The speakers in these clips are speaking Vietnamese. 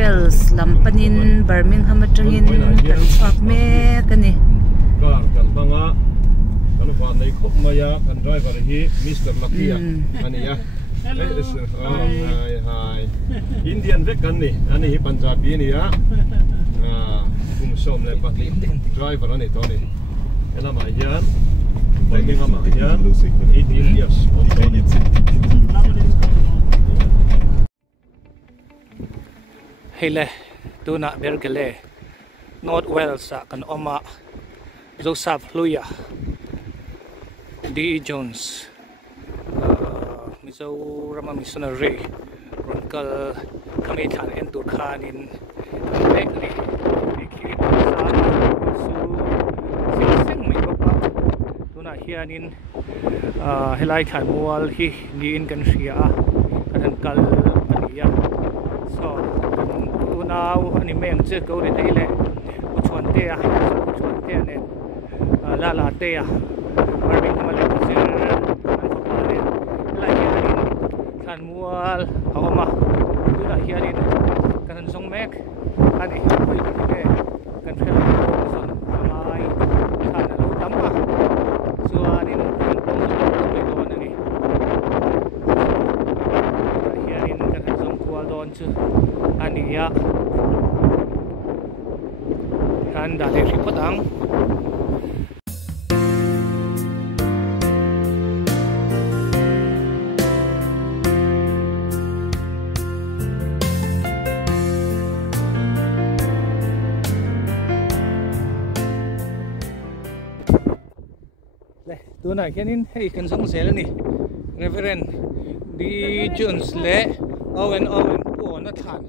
Wales lampanin Birmingham atangin kan fak me kani car kan banga kan fa nei khop maya kan driver hi Mr. Lakia ani ya hi Indian vek kan ni ani hi Punjabi ni ya kum som le patli driver ani to ni ela ma yan Birmingham ma yan 18 years hele tuna bergele North Wales kan oma Zosaphluia D. Jones Mizoram Missionary Ronkal kami than entur khanin ekni ekhi san su sing mai pa tuna hianin helai khan wal hi ni in kan ria kan kal ania so now ani meng che ko ri thei le chuan te ne la la te a marming ma le sir an pa le lai hianin khan mual awma tu la hianin kan song mek ani pui ke kan thel son amai khan lo tamma chuanin kan pong me don ani hianin kan song kual don chu ani ya kan dah le ripotang tu na hianin hei kan song sel ni Reverend D. Jones le Owens Pu Awna than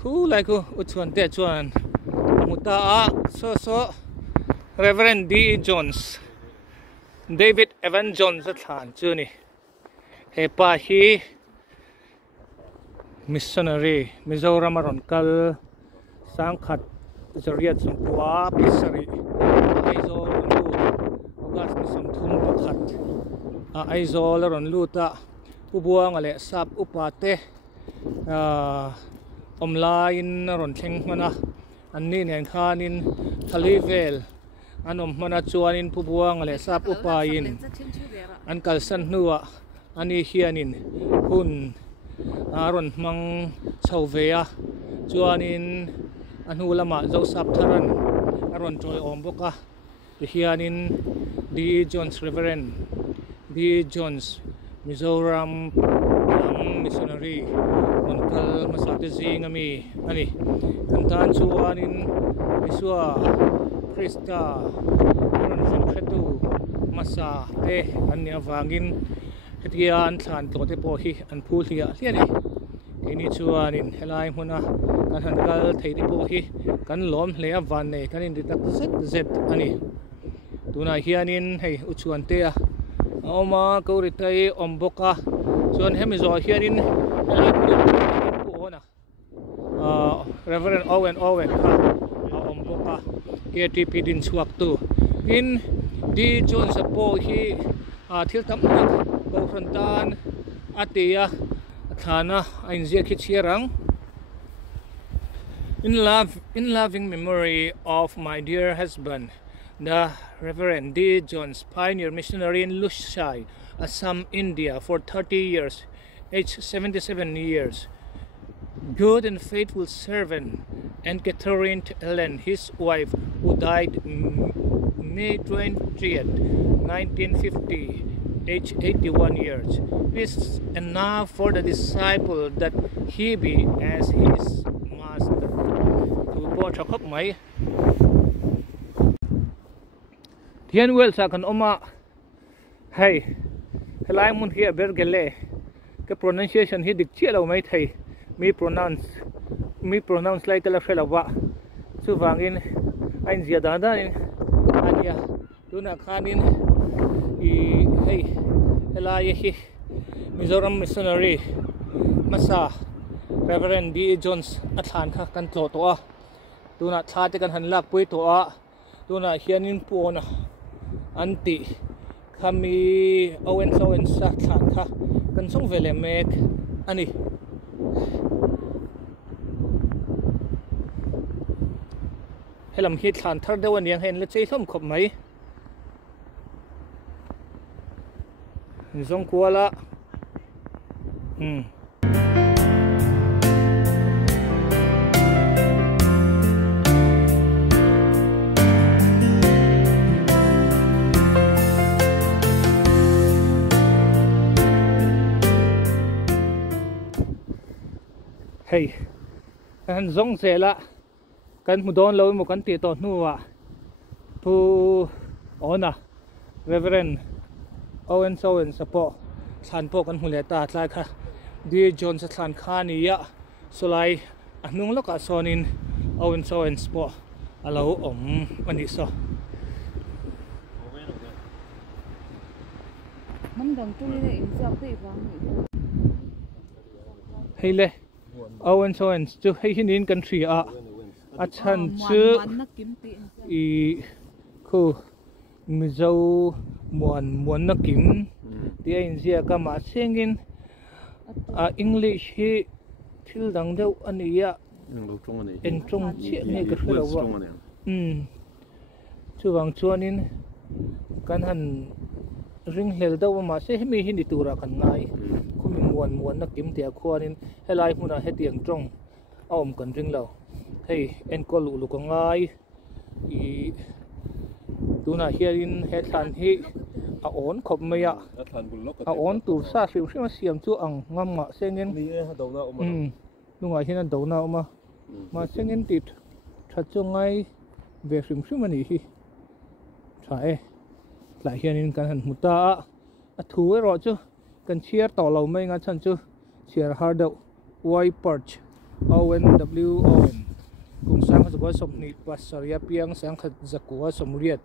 khu lại cô chuan te chuan muta a so Reverend D. Jones David Evan Jones than chu ni he pa hi missionary Mizoram ronkal sangkhat zariat sungwa pisari aizo lu ogas ni samthum pakhat aizo la ron luta pubuang ale sap upate omlain ron thleng mana anni nen khanin thalivel anom mana chuanin pubuang ale sap upain an kalsan nuwa ani hianin hun aron mang chauveya chuanin anu lama Joseph tharan aron troi omboka hianin D. Jones Reverend D. Jones Mizoram missionary ronkal masate zingami ani kantan chuanin iswa Krista aron fin khatu masa te ania wangin hetian thlan tlote po hi an phul hi hiani kini chuanin helai huna kan hankal theidi po hi kan lom hle awan nei kan in ditak zet ani tuna hianin hei uchuan te a oma ko ritai omboka chuan hemizo hianin helai pu ona Reverend Owens omboka KTP din chuak tu in D. Jones po hi thil tam ko frontan atia thana ainzia khichirang in loving memory of my dear husband the Reverend D. Jones, pioneer missionary in Lushai, Assam, India for 30 years, aged 77 years, good and faithful servant, and Catherine Thlân, his wife, who died May 20th, 1950, aged 81 years. This enough for the disciple that he be as his master. To watch a cup mai. Thian wel sa kan oma hey helai mun hi bergele ke pronunciation hi dik chelo mai thei mi pronounce lai tala phelawa chu wangin ain zia da da in ania tuna khanin I hey helai hi Mizoram missionary masa Reverend D. Jones athan kha kan tlo to a tuna thla te kan han lak pui to a tuna hianin Pu Awna anti khami Owens sa thlan kha kan song vele mek ani helam hi thlan thar dewan yang hen le chei thom khop mai zong kuala hey kan zong zela kan mudon lo mo kan ti to nuwa Pu Awna Reverend Owens apo thlan po kan hule ta tlai kha di John sa thlan kha ni ya solai anung loka sonin Owens po alo ani so man dang tu ni in sa pe wang hey le Owens chu hei hinin kan thri a chan chu i khu mizo muan na kim ti in zia ka ma sengin English hi thil dang deuh ania en trong che ne ka thlo wa chu wang chuanin kan han ring hlel deuh ma se mi hi ni tura kan ngai khumi muan na kim tia khuanin helai huna hetiang trong kan ring lo hei en ko lu ka ngai i tuna hiarin he thlan hi a on khop maya a on tur sa hriu hriu siam chu ang ngama sengin ni e dona oma lunga hian dona oma ma sengin tit tha chu ngai ve hrim hrim ani hi tha e tla hianin kan han muta a thu e ro chu kan chiar to lo mai nga chan chu chiar har deuh y perch Owen kung sang kha som ni pasaria piang sang kha zakua somriat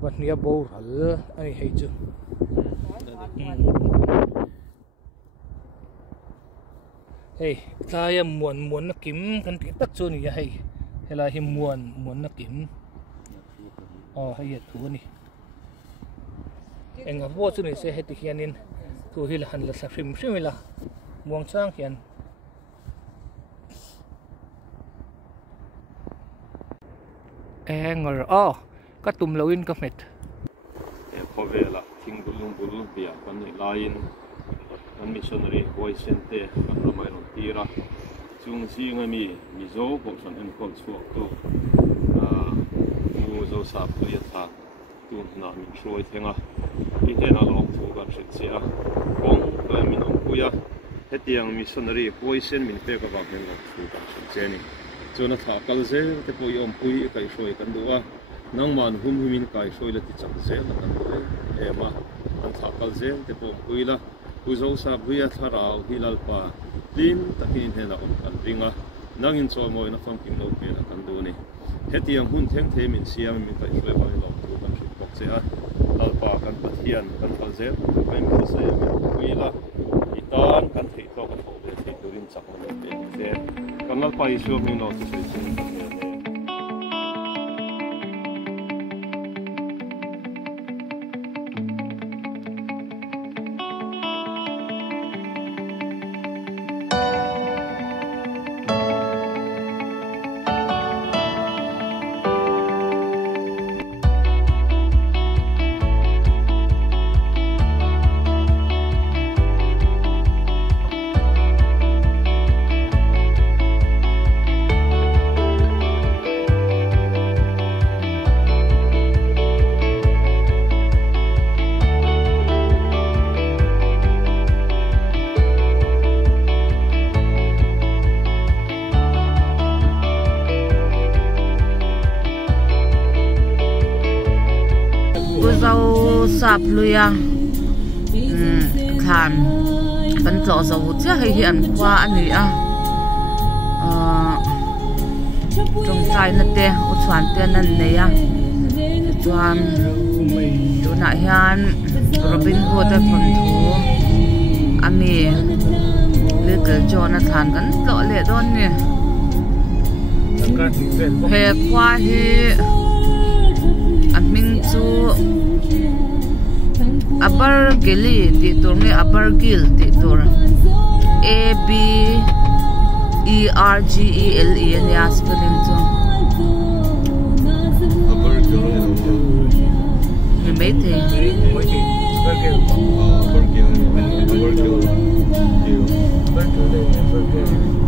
watnia bo hal ai hei chu hey tlaya muan na kim kan ti tak chu ni ya hei hela hi muan na kim hei thu ni enga bo chu ni se heti hianin thu hil han la sa hrim la muang chang hian ngor ka tum loin ka met povela thing bulung bia kan ni lain kan missionary voice cente kan ramai non tira chung singa mi zo ko san en ko chuak tu Missionary Zosaphluia tha tu na mi troi thenga i hena long thu ga chia kong ka min on puya hetiang missionary voice min pe ka ba hen lo thu ga cheni chona tha kalzel te poi pui kai soi kan duwa nangman humin kai soi la ti chak zel kan duwa ema an tha kalzel te poi pui la Pu Zosaphluia tharau hilalpa lim takin hena kan ringa nangin cho moi na fam kim lo pe la kan du ni hetiang hun theng the min siam min kai soi ba lo tu kan ri pok che a lalpa kan pathian kan kalzel kai mi se pui la itan kan thei to kan ho le thei turin chak lo pe se kanal pa isu mi no tu se Zosaphluia khan kan tlo zo cha hei hi an kwa ani a trong trai na te u chuan te nan ne ya chuan tuna hian Robin Hood a thon thu ami Little Jonathan kan tlo le don ni ka ti vel ko he khwa hi aming chu abargeli ti tur nge abargil ti tur ABERGELE nia spelling chu ni mai the moi ki bergel bergel